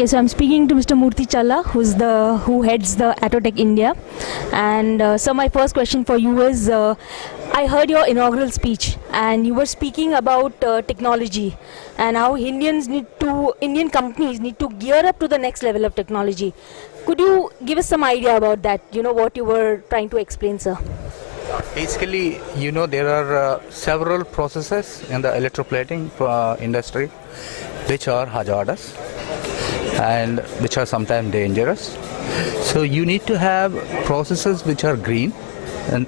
Okay, so I'm speaking to Mr. Murthy Challa, who heads the Atotech India. And so my first question for you is, I heard your inaugural speech, and you were speaking about technology and how Indian companies need to gear up to the next level of technology. Could you give us some idea about that? You know what you were trying to explain, sir. Basically, there are several processes in the electroplating industry which are hazardous and which are sometimes dangerous. So you need to have processes which are green and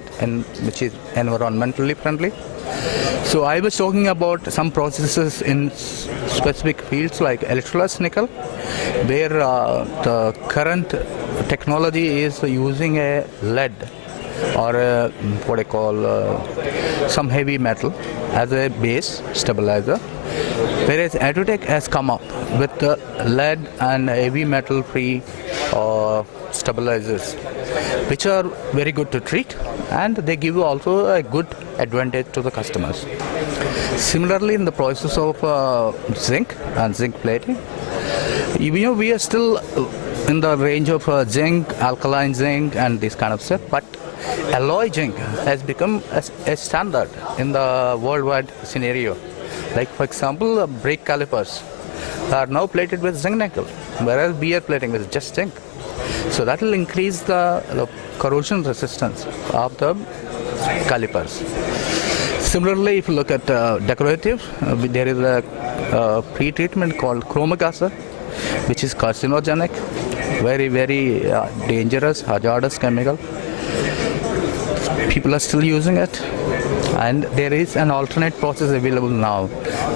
which is environmentally friendly. So I was talking about some processes in specific fields like electroless nickel, where the current technology is using a lead or what I call some heavy metal as a base stabilizer, whereas Atotech has come up with the lead and heavy metal free stabilizers, which are very good to treat, and they give also a good advantage to the customers. Similarly, in the process of zinc and zinc plating, we are still in the range of zinc, alkaline zinc and this kind of stuff, but alloy zinc has become a standard in the worldwide scenario. Like for example, brake calipers are now plated with zinc nickel, whereas we are plating with just zinc. So that will increase the corrosion resistance of the calipers. Similarly, if you look at decorative, there is a pre-treatment called chromic acid, which is carcinogenic, very, very dangerous, hazardous chemical. People are still using it, and there is an alternate process available now.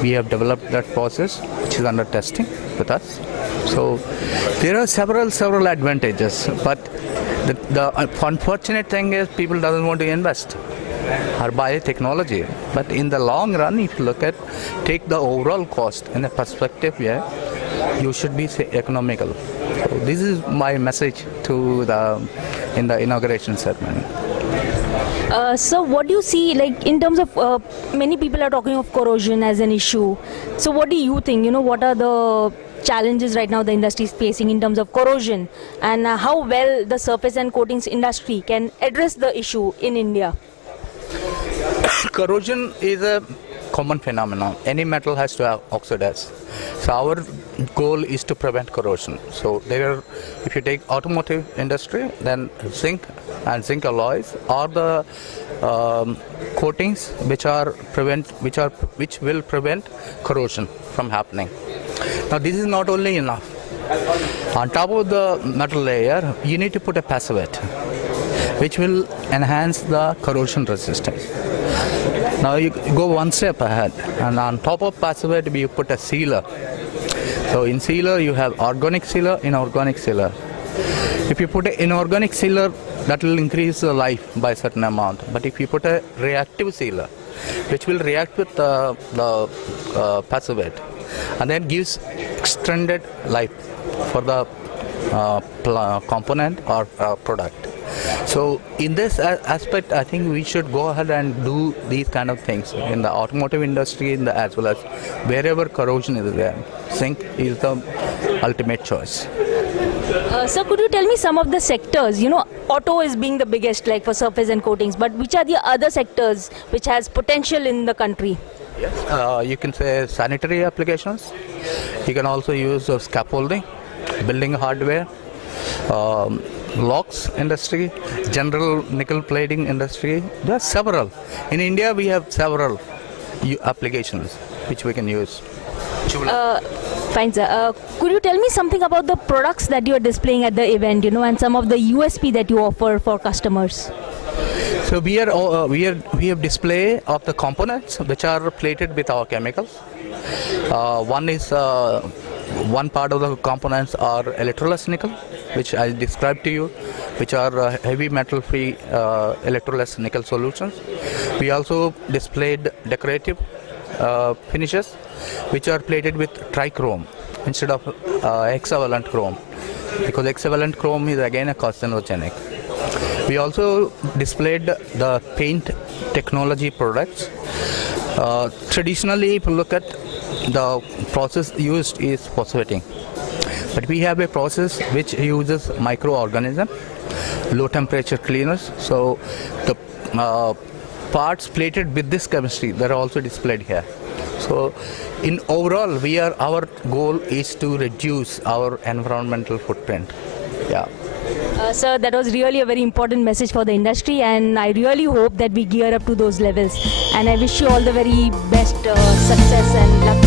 We have developed that process, which is under testing with us. So there are several advantages, but the unfortunate thing is people doesn't want to invest or buy technology. But in the long run, if you take the overall cost in a perspective, you should be economical. So this is my message in the inauguration ceremony. So what do you see, like in terms of many people are talking of corrosion as an issue. So what do you think? What are the challenges right now the industry is facing in terms of corrosion, and how well the surface and coatings industry can address the issue in India? Corrosion is a common phenomenon. Any metal has to oxidize. So our goal is to prevent corrosion. So if you take automotive industry, then zinc and zinc alloys are the coatings which will prevent corrosion from happening. Now this is not only enough. On top of the metal layer, you need to put a passivate, which will enhance the corrosion resistance. Now you go one step ahead, and on top of passivate you put a sealer. So in sealer you have organic sealer, inorganic sealer. If you put an inorganic sealer, that will increase the life by a certain amount. But if you put a reactive sealer, which will react with the passivate, and then gives extended life for the component or product. So in this aspect, I think we should go ahead and do these kind of things in the automotive industry, as well as wherever corrosion is there. Zinc is the ultimate choice. Sir, could you tell me some of the sectors? Auto is being the biggest, like for surface and coatings, but which are the other sectors which has potential in the country? Yes, you can say sanitary applications. You can also use scaffolding, building hardware, locks industry, general nickel plating industry. There are several. In India, we have several applications which we can use. Fine, sir. Could you tell me something about the products that you are displaying at the event, and some of the USP that you offer for customers? So we have display of the components which are plated with our chemicals. One part of the components are electroless nickel, which I described to you, which are heavy metal free electroless nickel solutions. We also displayed decorative finishes, which are plated with trichrome instead of hexavalent chrome, because hexavalent chrome is again a carcinogenic. We also displayed the paint technology products. Traditionally, if you look at the process used is phosphating. But we have a process which uses microorganism, low temperature cleaners. So the parts plated with this chemistry, that are also displayed here. So in overall, our goal is to reduce our environmental footprint. Yeah. Sir, that was really a very important message for the industry, and I really hope that we gear up to those levels. And I wish you all the very best success and luck